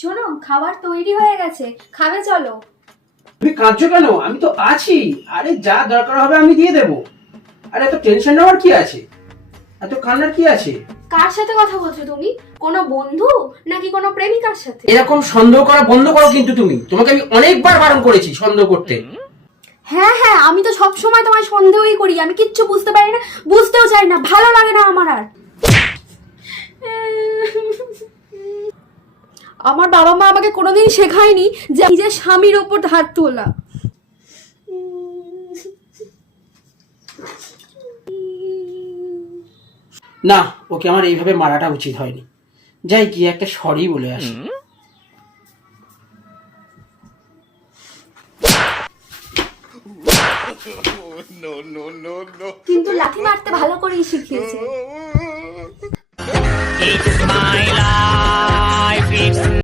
শোনো, খাবার তৈরি হয়ে গেছে, খাবে চলো। তুমি কাঁদছো কেন? আমি তো আছি। আরে যা দরকার হবে আমি দিয়ে দেবো। আরে এত টেনশন নেওয়ার কি আছে? এত কান্নার কি আছে? কার সাথে কথা বলছো তুমি? কোনো বন্ধু নাকি কোনো প্রেমিকার সাথে? এরকম সন্দেহ করা বন্ধ করো কিন্তু তুমি। তোমাকে আমি অনেকবার বারণ করেছি সন্দেহ করতে। হ্যাঁ হ্যাঁ, আমি তো সব সময় তোমায় সন্দেহই করি। আমি কিচ্ছু বুঝতে পারি না, বুঝতেও চাই না, ভালো লাগে না আমার আর। আমার বাবা মা আমাকে কোনোদিন শেখায়নি যে নিজের স্বামীর ওপর হাত তোলা। না, ওকে আমার এইভাবে মারাটা উচিত হয়নি। যাই গিয়ে একটা সরি বলে আসি। কিন্তু লাথি মারতে ভালো করেই শিখিয়েছে। It's my life, it's